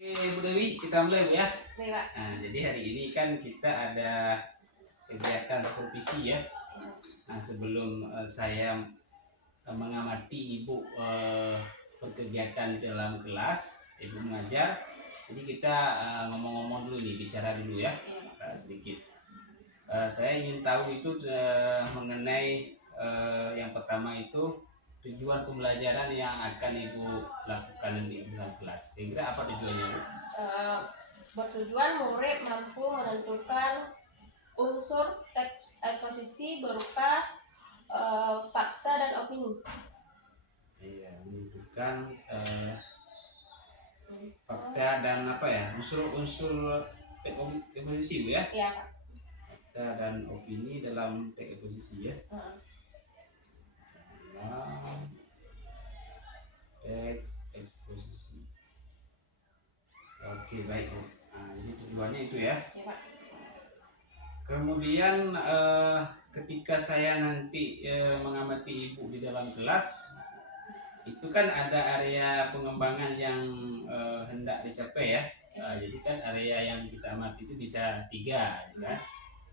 Oke, Bu Dewi, kita mulai Bu ya. Nih, Pak. Nah, jadi hari ini kan kita ada kegiatan supervisi ya. Nah, sebelum saya mengamati Ibu berkegiatan di dalam kelas, Ibu mengajar. Jadi kita ngomong-ngomong dulu nih, bicara dulu ya, sedikit. Saya ingin tahu itu mengenai yang pertama itu tujuan pembelajaran yang akan Ibu lakukan di dalam kelas. Kira-kira apa tujuannya Bu? Bertujuan murid mampu menentukan unsur teks eksposisi berupa fakta dan opini. Iya, menentukan fakta dan apa ya, unsur-unsur eksposisi Bu ya. Iya, Pak. Fakta dan opini dalam teks eksposisi ya. Dalam teks eksposisi. Oke, baik Bu. Nah, jadi tujuannya itu ya. Iya, Pak. Kemudian ketika saya nanti mengamati Ibu di dalam kelas, itu kan ada area pengembangan yang hendak dicapai ya. Jadi kan area yang kita amati itu bisa 3, ya.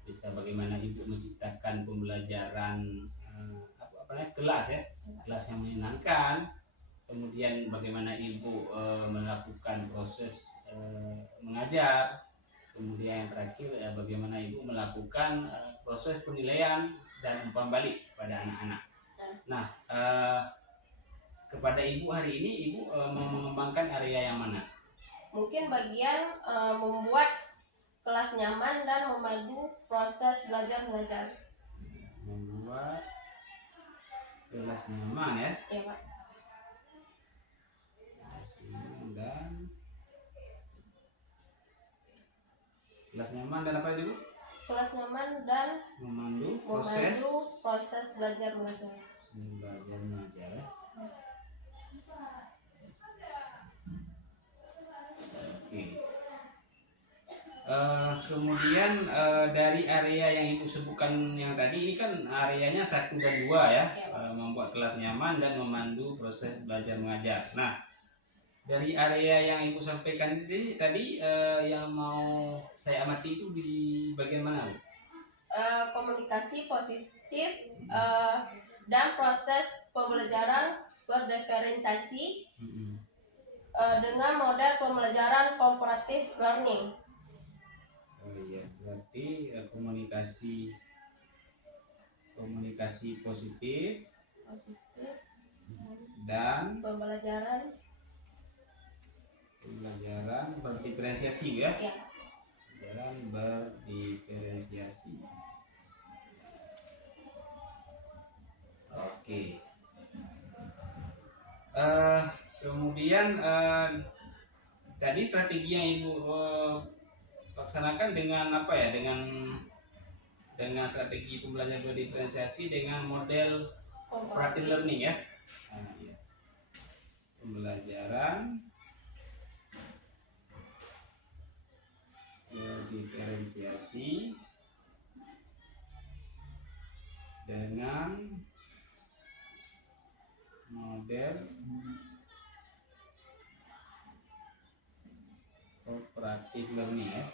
Bisa bagaimana Ibu menciptakan pembelajaran kelas ya, kelas yang menyenangkan. Kemudian bagaimana Ibu melakukan proses mengajar. Kemudian yang terakhir bagaimana Ibu melakukan proses penilaian dan umpan balik pada anak-anak. Nah, kepada Ibu hari ini Ibu mau mengembangkan area yang mana? Mungkin bagian membuat kelas nyaman dan memadu proses belajar mengajar. Membuat kelas nyaman ya. Iya, Pak. Dan kelas nyaman dan apa itu Bu? Kelas nyaman dan Memandu proses belajar mengajar. Belajar mengajar ya. Oke. Kemudian dari area yang Ibu sebutkan yang tadi ini kan areanya 1 dan 2 ya, membuat kelas nyaman dan memandu proses belajar mengajar. Nah, dari area yang Ibu sampaikan tadi yang mau saya amati itu di bagian mana Bu? Komunikasi positif dan proses pembelajaran berdiferensiasi dengan model pembelajaran comparative learning. Oh iya, berarti komunikasi positif dan Pembelajaran berdiferensiasi ya. ya. Pembelajaran berdiferensiasi. Oke. Kemudian tadi strategi yang Ibu laksanakan dengan apa ya? Dengan strategi pembelajaran berdiferensiasi dengan model comparative learning ya. Nah, iya. Pembelajaran berdiferensiasi dengan model cooperative learning ya.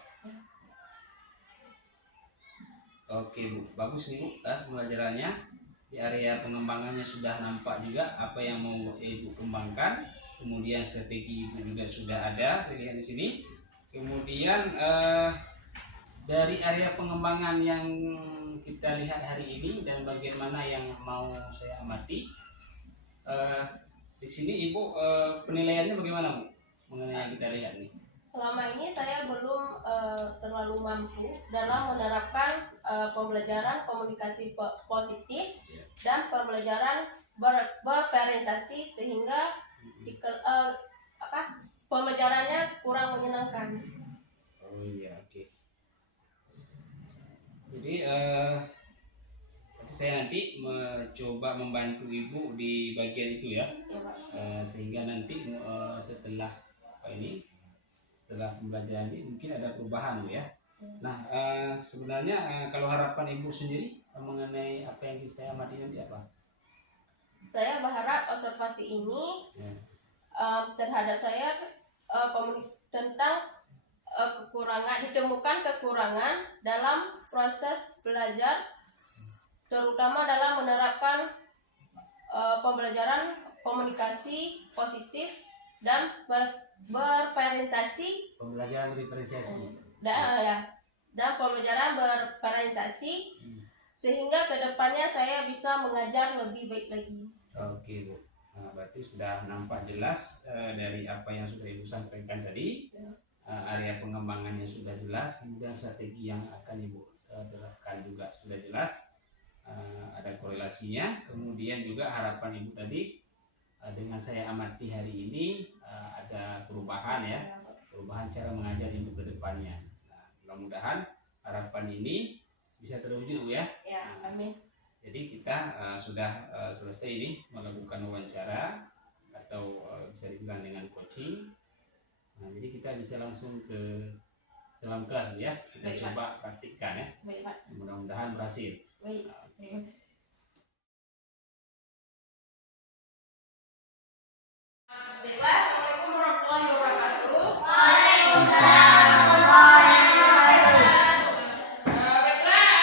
Oke Bu, bagus nih Bu pembelajarannya. Di area pengembangannya sudah nampak juga apa yang mau Ibu kembangkan. Kemudian strategi Ibu juga sudah ada di sini. Kemudian dari area pengembangan yang kita lihat hari ini dan bagaimana yang mau saya amati, di sini Ibu penilaiannya bagaimana Bu mengenai yang kita lihat nih? Selama ini saya belum terlalu mampu dalam menerapkan pembelajaran komunikasi positif dan pembelajaran berdiferensiasi sehingga pembelajarannya kurang menyenangkan. Oh iya, oke. Jadi saya nanti mencoba membantu Ibu di bagian itu ya, sehingga nanti setelah pembelajaran ini mungkin ada perubahan Bu ya. Nah, sebenarnya kalau harapan Ibu sendiri mengenai apa yang saya amati nanti apa? Saya berharap observasi ini terhadap saya tentang ditemukan kekurangan dalam proses belajar, terutama dalam menerapkan pembelajaran komunikasi positif dan bervariasi Pembelajaran diferensiasi. dan pembelajaran bervariasi sehingga kedepannya saya bisa mengajar lebih baik lagi. Oke Bu, nah, berarti sudah nampak jelas dari apa yang sudah Ibu sampaikan tadi. Area pengembangannya sudah jelas, kemudian strategi yang akan Ibu terapkan juga sudah jelas, ada korelasinya. Kemudian juga harapan Ibu tadi dengan saya amati hari ini ada perubahan ya, perubahan cara mengajar Ibu ke depannya. Nah, mudah-mudahan harapan ini bisa terwujud Bu ya. Ya, amin. Jadi kita sudah selesai ini melakukan wawancara atau bisa dibilang dengan coaching. Nah, jadi kita bisa langsung ke dalam kelas Bu ya. Kita Baik, coba praktikkan ya. Baik, Pak. Mudah-mudahan berhasil. Baik. Assalamualaikum warahmatullahi wabarakatuh. Baiklah,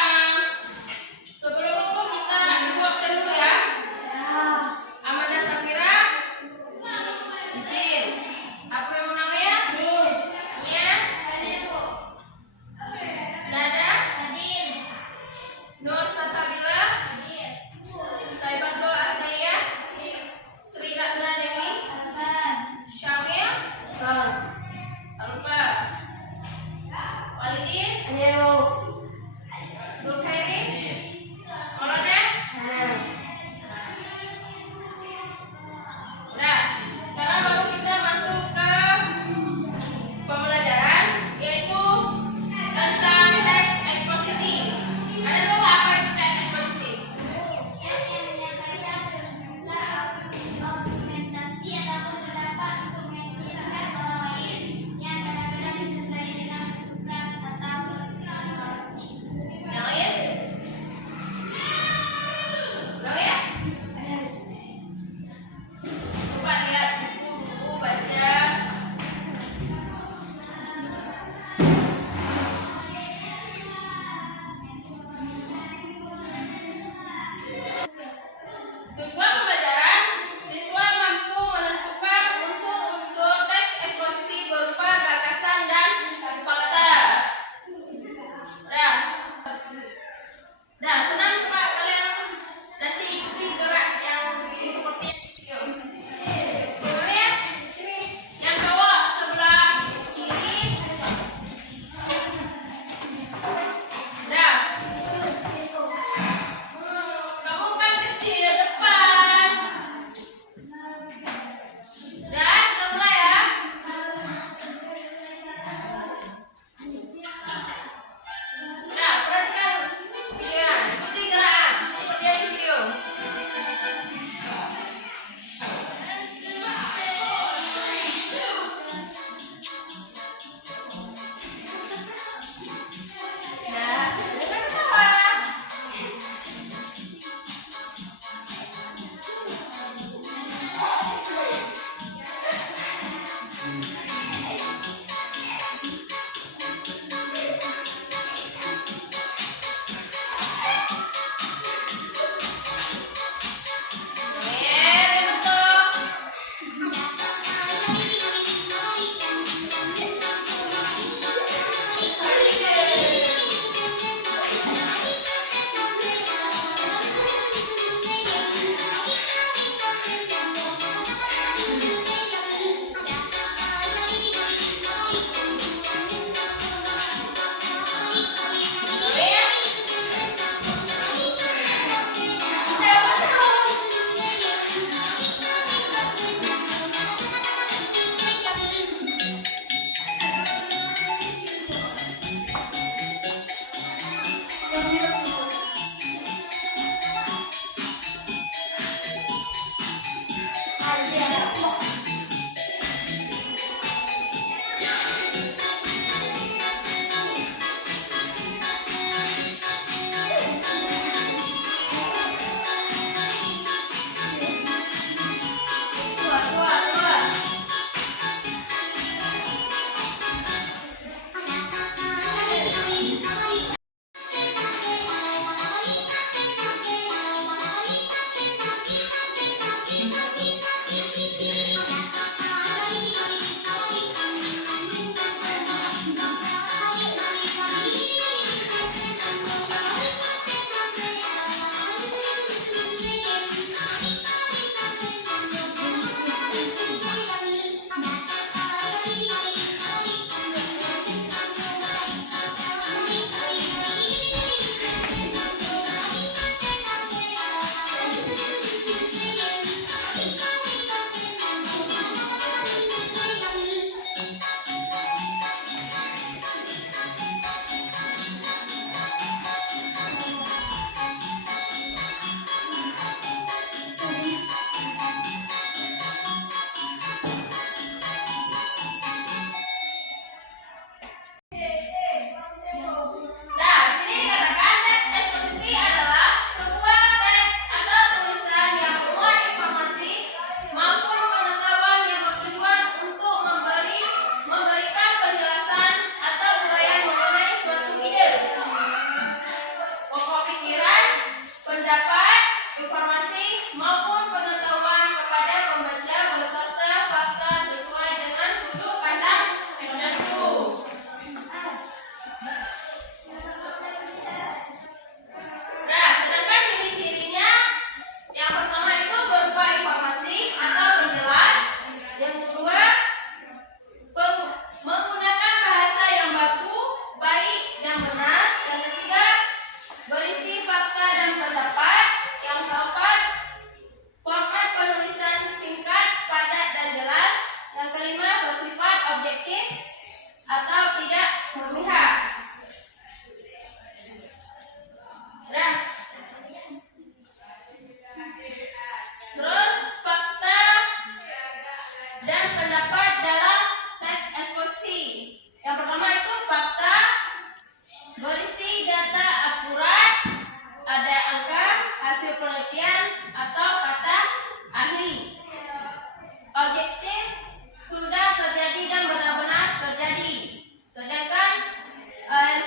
sebelum itu kita ibu absen dulu ya. Amanda Safira, izin. April Munawiyah, Nia, Nada, Nur Sasabila, Saibatul Ahnaya, Sri Ratna Dewi, Syamil, Alfa, Walidin, Zulkhairi, Maulana. Nah, sekarang baru kita masuk ke pembelajaran, yaitu tentang teks eksposisi. Ada tahu nggak apa itu teks eksposisi? Yang menyampaikan sejumlah argumentasi ataupun pendapat untuk meyakinkan orang lain yang kadang-kadang disertai dengan kutukan atau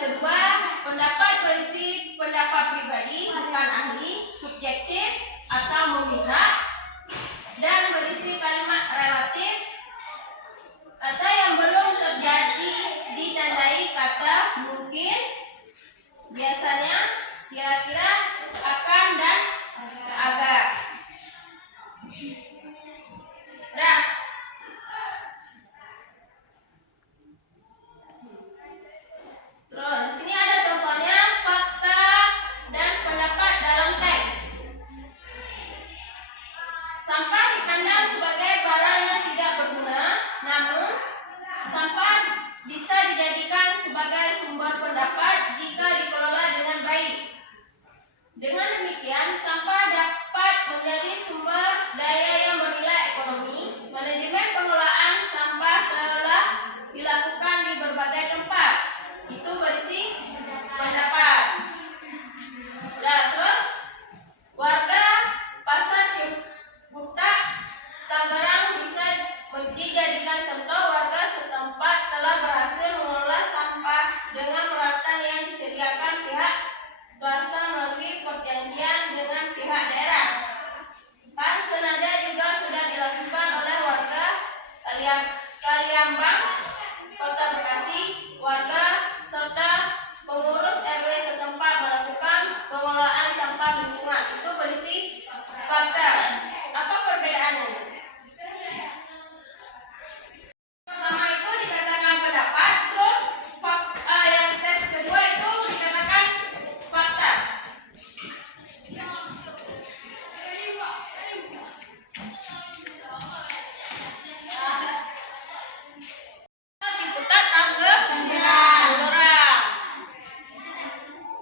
kedua, pendapat berisi pendapat pribadi, bukan ahli, subjektif atau memihak, dan berisi kalimat relatif atau yang belum terjadi ditandai kata mungkin, biasanya, kira-kira, akan, dan agar. Nah, terus di sini ada contohnya fakta dan pendapat dalam teks. Sampah dipandang sebagai barang yang tidak berguna, namun sampah bisa dijadikan sebagai sumber pendapat jika dikelola dengan baik. Dengan demikian, sampah dapat menjadi sumber daya yang bernilai ekonomi. Manajemen pengelolaan sampah telah dilakukan di berbagai tempat. Itu berisi pendapat. Nah, terus warga Pasar Cipta Tangerang bisa dijadikan contoh. Warga setempat telah berhasil mengelola sampah dengan peralatan yang disediakan pihak swasta melalui perjanjian dengan pihak daerah. Hal senada juga sudah dilakukan oleh warga Kaliambang, Kota Bekasi. Warga serta pengurus RW setempat melakukan pengelolaan sampah lingkungan. Itu berisi fakta. Apa perbedaannya? Pertama itu dikatakan pendapat, terus yang tes kedua itu dikatakan fakta. Cipta Tangerang.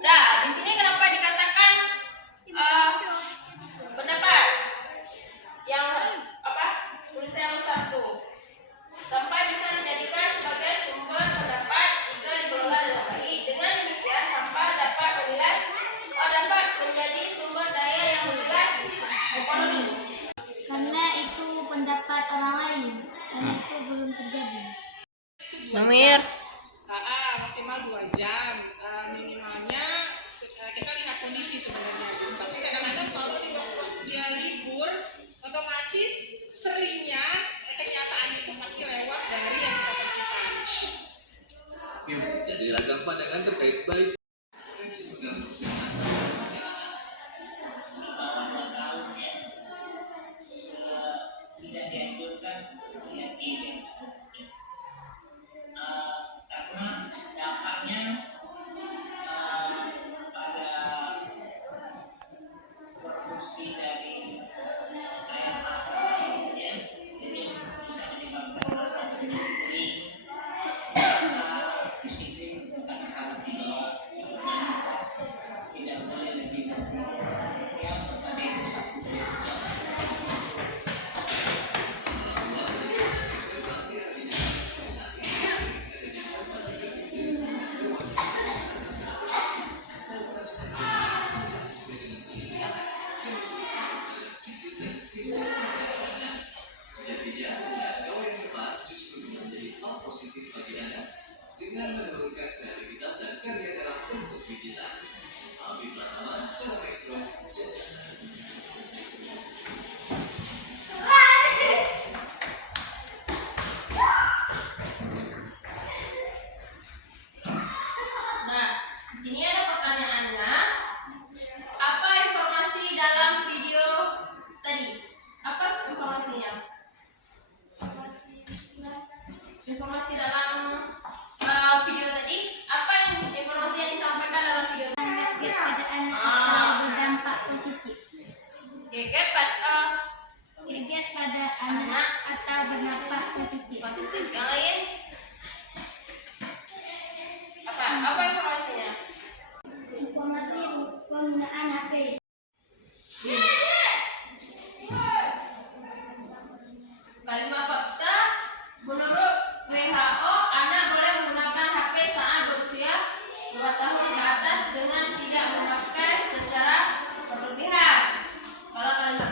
Nah, di sini kenapa dikatakan pendapat? Yang apa? Tulisan satu. Sampah bisa dijadikan sebagai sumber pendapat jika dikelola dengan baik. Dengan demikian, sampah dapat menjadi sumber daya yang bernilai ekonomi. Karena itu pendapat orang lain, karena itu belum terjadi. Namir. Maksimal 2 jam. Minimalnya kita lihat kondisi sebenarnya gitu. Tapi kadang-kadang kalau di waktu dia libur, otomatis seringnya kenyataan itu pasti lewat dari yang kita kerjakan. Jadi ragam pandangan terkait baik prinsip pegang tidak dianjurkan melihat gadget karena dampaknya pada berfungsi dari air mata ya, jadi bisa menyebabkan mata menjadi kering, disiplin kata-kata tidak tidak boleh lebih dari yang pertama itu 1-2 jam. Sejatinya, gawai yang tepat justru bisa menjadi hal positif bagi Anda dengan menurunkan kreativitas dan karya dalam bentuk digital. Albi Pratama, dalam Expo, Jakarta. Nah, di sini ada pertanyaannya. Apa informasi dalam video tadi? Apa informasinya? Informasi dalam video tadi, apa yang informasi yang disampaikan dalam video tadi? Target pada anak atau berdampak positif. Geget Pada anak atau berdampak positif. positif. Yang lain? Apa informasinya? Informasi penggunaan HP. Kalimat fakta, menurut WHO, anak boleh menggunakan HP saat berusia 2 tahun ke atas dengan tidak memakai secara berlebihan. Kalau kalimat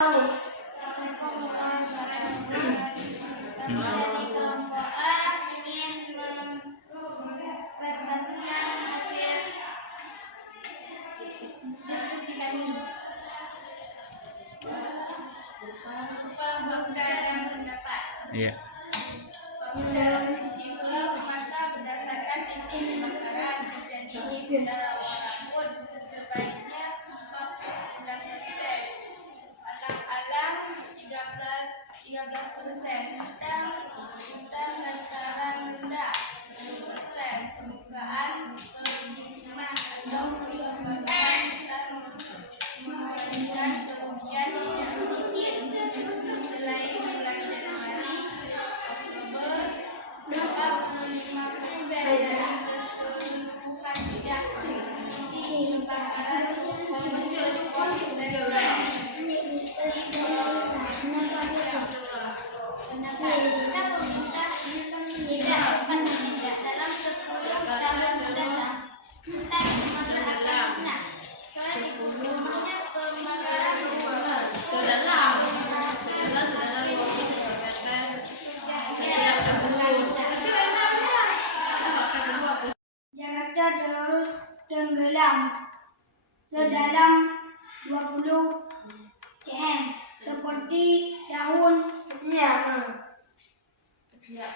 Assalamualaikum warahmatullahi wabarakatuh. Dari kelompok A ingin mempresentasikan hasil diskusi kami. Pembangkang pendapat. Iya. Dalam di Pulau Sumatera berdasarkan iklim kebakaran terjadi di udara walaupun sebaiknya 49%, alang-alang 13%, hutan dataran rendah 10%, permukaan pemukiman dan mengalami kerugian tidak sedikit. Selain bulan Januari, Oktober 45% dari keseluruhan tidak memiliki kebakaran muncul COVID-19 di Pulau pendapat kita pemerintah tidak dapat tidak dalam 10 tahun mendatang hutan Sumatera akan musnah karena dibunuhnya pembakaran Jakarta terus tenggelam sedalam 20 cm seperti daun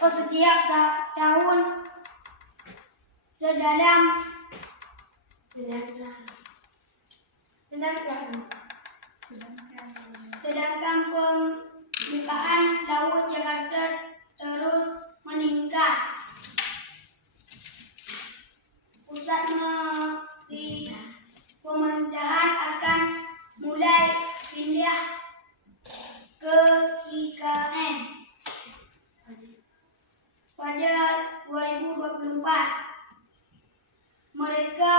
setiap tahun sedalam sedangkan permukaan laut Jakarta terus meningkat. Pusat pemerintahan akan mulai pindah ke IKN pada 2024. Mereka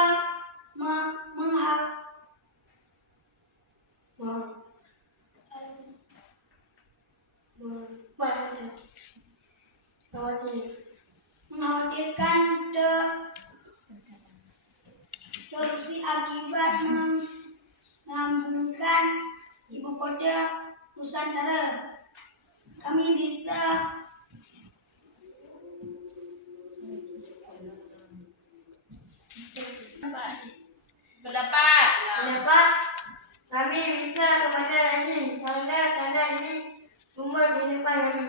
mengkhawatirkan solusi akibat menggabungkan ibu kota Nusantara. Kami bisa Pendapat. Kami minta kepada ini karena tanah ini sumber kehidupan kami.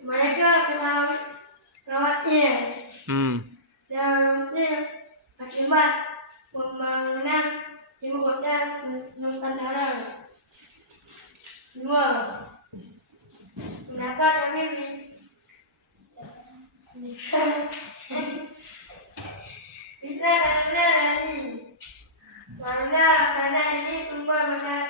Mereka khawatir dan akibat pembangunan ibu kota Nusantara. Dua, kenapa kami bisa karena ini sumber kehidupan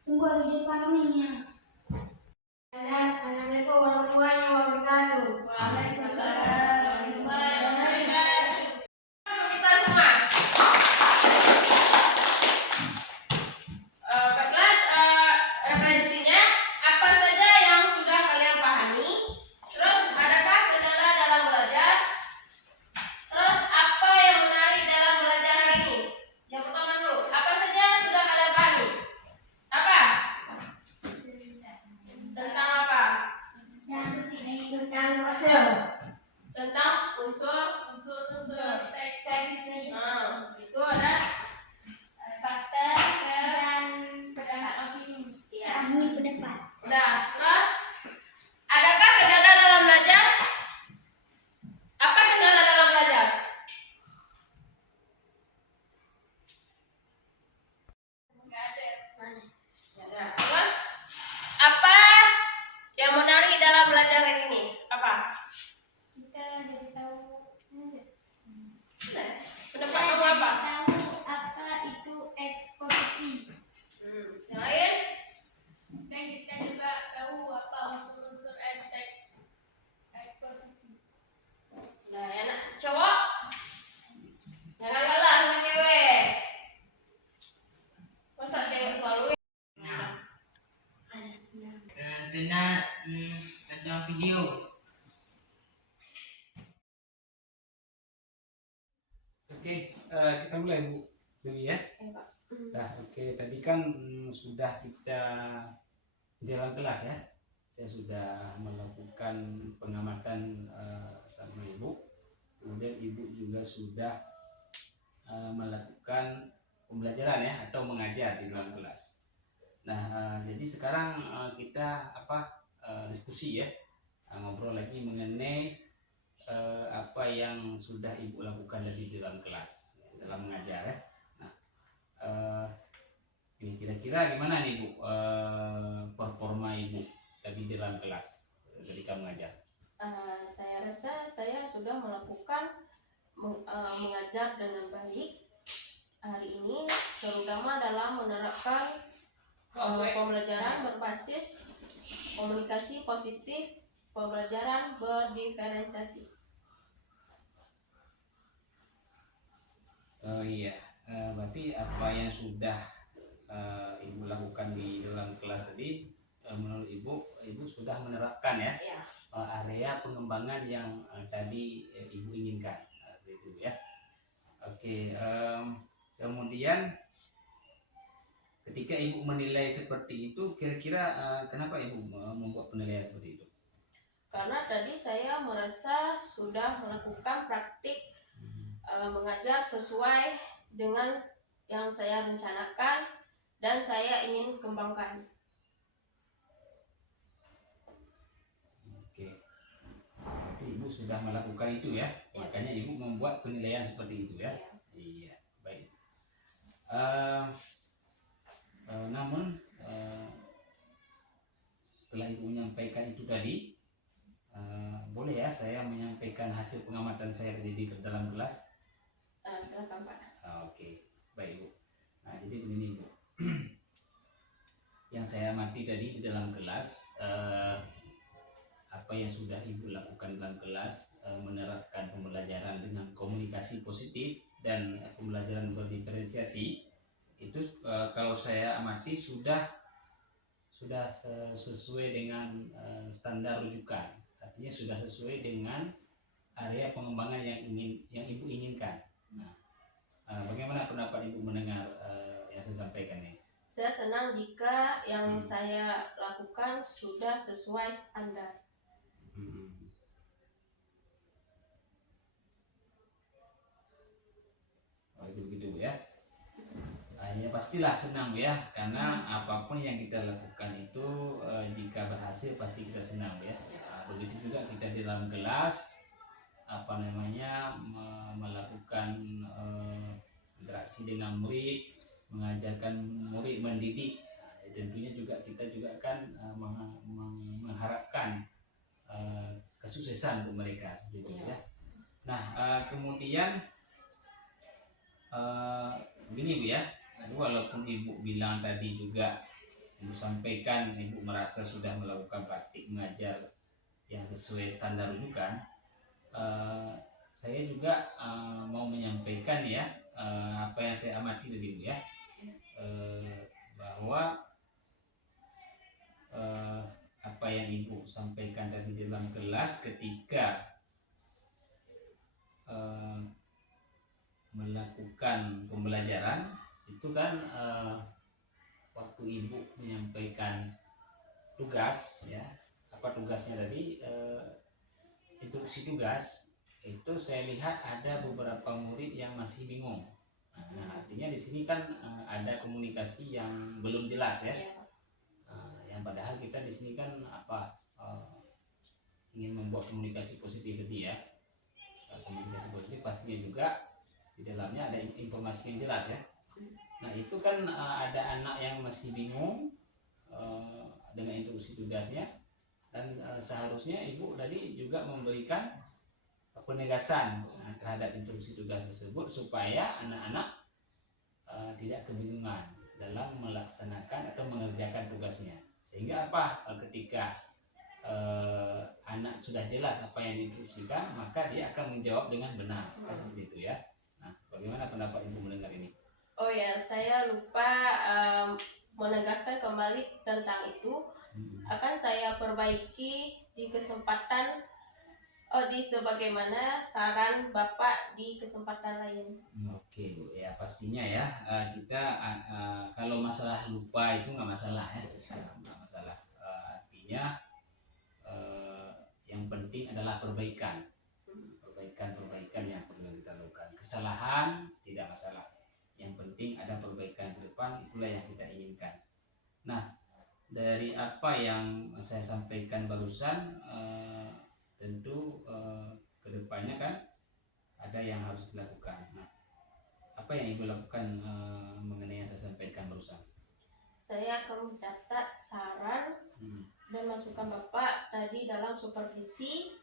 sumber kehidupan kami. Assalamualaikum warahmatullahi wabarakatuh. Kita semua. video. Oke, kita mulai Bu Dewi ya. Nah, oke, tadi kan sudah kita di dalam kelas ya. Saya sudah melakukan pengamatan sama Ibu. Kemudian Ibu juga sudah melakukan pembelajaran ya atau mengajar di dalam kelas. Nah, jadi sekarang kita diskusi ya, ngobrol lagi mengenai apa yang sudah Ibu lakukan di dalam kelas, dalam mengajar ya. Nah, ini kira-kira gimana nih Bu performa Ibu di dalam kelas ketika mengajar? Saya rasa saya sudah melakukan mengajar dengan baik hari ini, terutama dalam menerapkan pembelajaran berbasis komunikasi positif, pembelajaran berdiferensiasi. Oh iya, berarti apa yang sudah Ibu lakukan di dalam kelas tadi, menurut Ibu sudah menerapkan ya, Ya. Area pengembangan yang tadi Ibu inginkan, itu ya. Oke, kemudian ketika Ibu menilai seperti itu, kira-kira kenapa Ibu membuat penilaian seperti itu? Karena tadi saya merasa sudah melakukan praktik mengajar sesuai dengan yang saya rencanakan dan saya ingin kembangkan. Oke, berarti Ibu sudah melakukan itu ya, Ya. makanya Ibu membuat penilaian seperti itu ya. Ya. Iya, baik. Namun setelah Ibu menyampaikan itu tadi, boleh ya saya menyampaikan hasil pengamatan saya tadi di dalam kelas? Silakan Pak. Oke, baik Bu. Nah, jadi begini Bu. Yang saya amati tadi di dalam kelas, apa yang sudah Ibu lakukan dalam kelas, menerapkan pembelajaran dengan komunikasi positif dan pembelajaran berdiferensiasi, itu kalau saya amati sudah sesuai dengan standar rujukan, artinya sudah sesuai dengan area pengembangan yang Ibu inginkan. Nah, bagaimana pendapat Ibu mendengar yang saya sampaikan ini? Saya senang jika yang saya lakukan sudah sesuai standar. Oh, itu begitu ya. Ya pastilah senang ya, karena apapun yang kita lakukan itu jika berhasil pasti kita senang ya. Begitu juga kita di dalam kelas melakukan interaksi dengan murid, mengajarkan murid, mendidik. Tentunya juga kita juga kan mengharapkan kesuksesan untuk mereka seperti itu ya. Nah, kemudian begini Bu ya. Walaupun Ibu bilang tadi juga, Ibu sampaikan Ibu merasa sudah melakukan praktik mengajar yang sesuai standar rujukan, saya juga mau menyampaikan ya apa yang saya amati tadi Bu ya, bahwa apa yang Ibu sampaikan tadi dalam kelas ketika melakukan pembelajaran itu kan waktu Ibu menyampaikan tugas ya, apa tugasnya tadi, instruksi tugas itu saya lihat ada beberapa murid yang masih bingung. Nah, artinya di sini kan ada komunikasi yang belum jelas ya. Yang padahal kita di sini kan ingin membuat komunikasi positif tadi ya. Komunikasi positif pastinya juga di dalamnya ada informasi yang jelas ya. Nah, itu kan ada anak yang masih bingung dengan instruksi tugasnya, dan seharusnya Ibu tadi juga memberikan penegasan terhadap instruksi tugas tersebut supaya anak-anak tidak kebingungan dalam melaksanakan atau mengerjakan tugasnya. Sehingga ketika anak sudah jelas apa yang diinstruksikan, maka dia akan menjawab dengan benar, seperti itu ya. Nah, bagaimana pendapat Ibu mendengar ini? Oh ya, saya lupa menegaskan kembali kembali tentang itu akan saya perbaiki di kesempatan di sebagaimana saran Bapak di kesempatan lain. Oke Bu, ya pastinya ya kita kalau masalah lupa itu nggak masalah ya, nggak masalah. Artinya yang penting adalah perbaikan yang perlu kita lakukan. Kesalahan tidak masalah, yang penting ada perbaikan ke depan, itulah yang kita inginkan. Nah, dari apa yang saya sampaikan barusan, tentu kedepannya kan ada yang harus dilakukan. Nah, apa yang Ibu lakukan mengenai yang saya sampaikan barusan? Saya akan mencatat saran dan masukan Bapak tadi dalam supervisi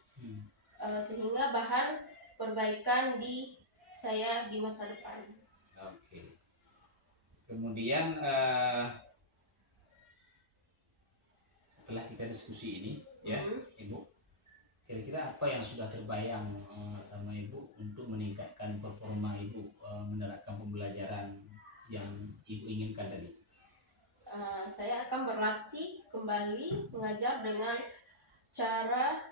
sehingga bahan perbaikan di saya di masa depan. Oke. Kemudian setelah kita diskusi ini, ya Ibu, kira-kira apa yang sudah terbayang sama Ibu untuk meningkatkan performa Ibu menerapkan pembelajaran yang Ibu inginkan tadi? Saya akan berlatih kembali mengajar dengan cara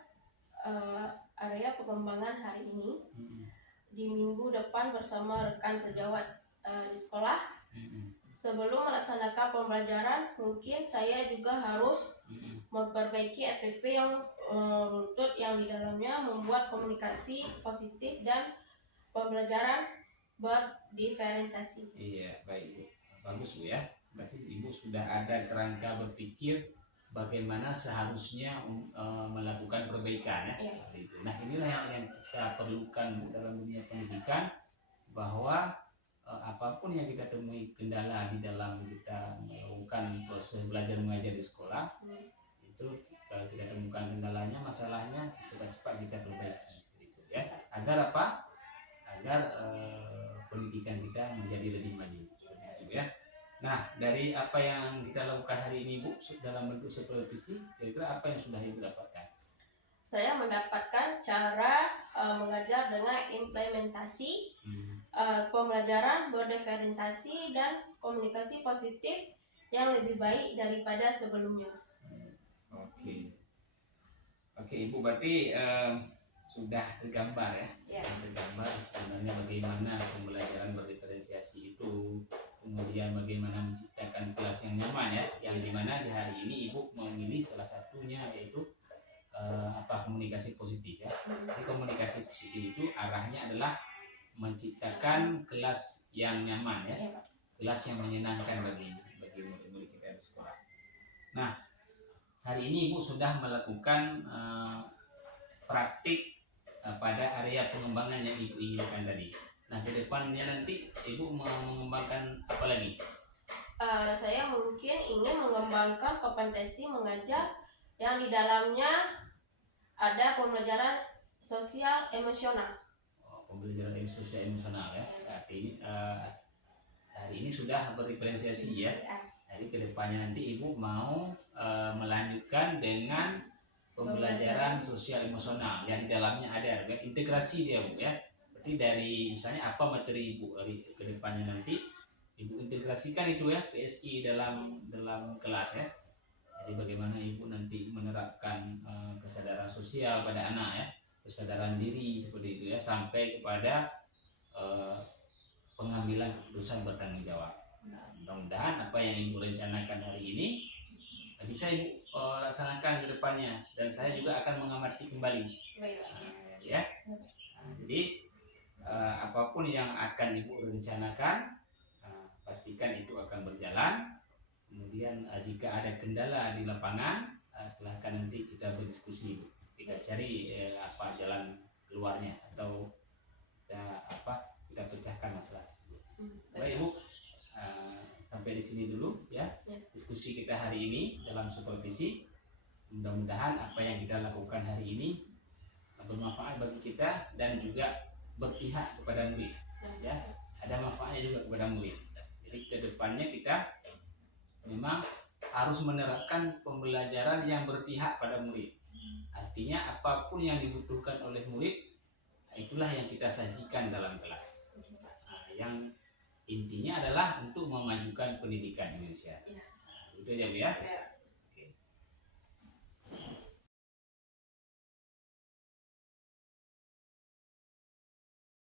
area pengembangan hari ini. Di minggu depan bersama rekan sejawat di sekolah. Sebelum melaksanakan pembelajaran, mungkin saya juga harus memperbaiki FPP yang runtut yang di dalamnya membuat komunikasi positif dan pembelajaran berdiferensiasi. Iya, baik Bu. Bagus Bu ya. Berarti Ibu sudah ada kerangka berpikir bagaimana seharusnya melakukan perbaikan ya. Seperti itu. Nah, inilah yang kita perlukan Bu dalam dunia pendidikan, bahwa apapun yang kita temui kendala di dalam kita melakukan proses belajar mengajar di sekolah, itu kalau kita temukan kendalanya, masalahnya, cepat-cepat kita perbaiki seperti itu ya. Agar apa? Agar pendidikan kita menjadi lebih maju seperti itu ya. Nah, dari apa yang kita lakukan hari ini Bu dalam bentuk supervisi, kira-kira apa yang sudah Ibu dapatkan? Saya mendapatkan cara mengajar dengan implementasi pembelajaran berdiferensiasi dan komunikasi positif yang lebih baik daripada sebelumnya. Oke Ibu, berarti sudah tergambar ya, tergambar sebenarnya bagaimana pembelajaran berdiferensiasi itu, kemudian bagaimana menciptakan kelas yang nyaman ya, yang dimana di hari ini Ibu memilih salah satunya yaitu komunikasi positif ya. Jadi komunikasi positif itu arahnya adalah menciptakan kelas yang nyaman ya, kelas yang menyenangkan bagi murid-murid kita di sekolah. Nah, hari ini Ibu sudah melakukan praktik pada area pengembangan yang Ibu inginkan tadi. Nah, ke depannya nanti Ibu mau mengembangkan apa lagi? Saya mungkin ingin mengembangkan kompetensi mengajar yang di dalamnya ada pembelajaran sosial emosional. Pembelajaran sosial emosional ya. Hari ini sudah berdiferensiasi ya. Jadi kedepannya nanti Ibu mau melanjutkan dengan pembelajaran sosial emosional yang di dalamnya ada integrasi dia Bu ya. Berarti dari misalnya apa materi Ibu kedepannya nanti Ibu integrasikan itu ya, PSI dalam kelas ya. Jadi bagaimana Ibu nanti menerapkan kesadaran sosial pada anak ya, kesadaran diri seperti itu ya, sampai kepada pengambilan keputusan bertanggung jawab. Nah, mudah-mudahan apa yang Ibu rencanakan hari ini bisa Ibu laksanakan ke depannya, dan saya juga akan mengamati kembali. Ya. Jadi apapun yang akan Ibu rencanakan, pastikan itu akan berjalan. Kemudian jika ada kendala di lapangan, silahkan nanti kita berdiskusi, kita cari apa jalan keluarnya, atau kita pecahkan masalah tersebut. Baik Ibu, sampai di sini dulu ya diskusi kita hari ini dalam supervisi. Mudah-mudahan apa yang kita lakukan hari ini bermanfaat bagi kita dan juga berpihak kepada murid ya, ada manfaatnya juga kepada murid. Jadi kedepannya kita memang harus menerapkan pembelajaran yang berpihak pada murid. Artinya apapun yang dibutuhkan oleh murid, itulah yang kita sajikan dalam kelas. Yang intinya adalah untuk memajukan pendidikan Indonesia. Itu aja Bu ya. Ya.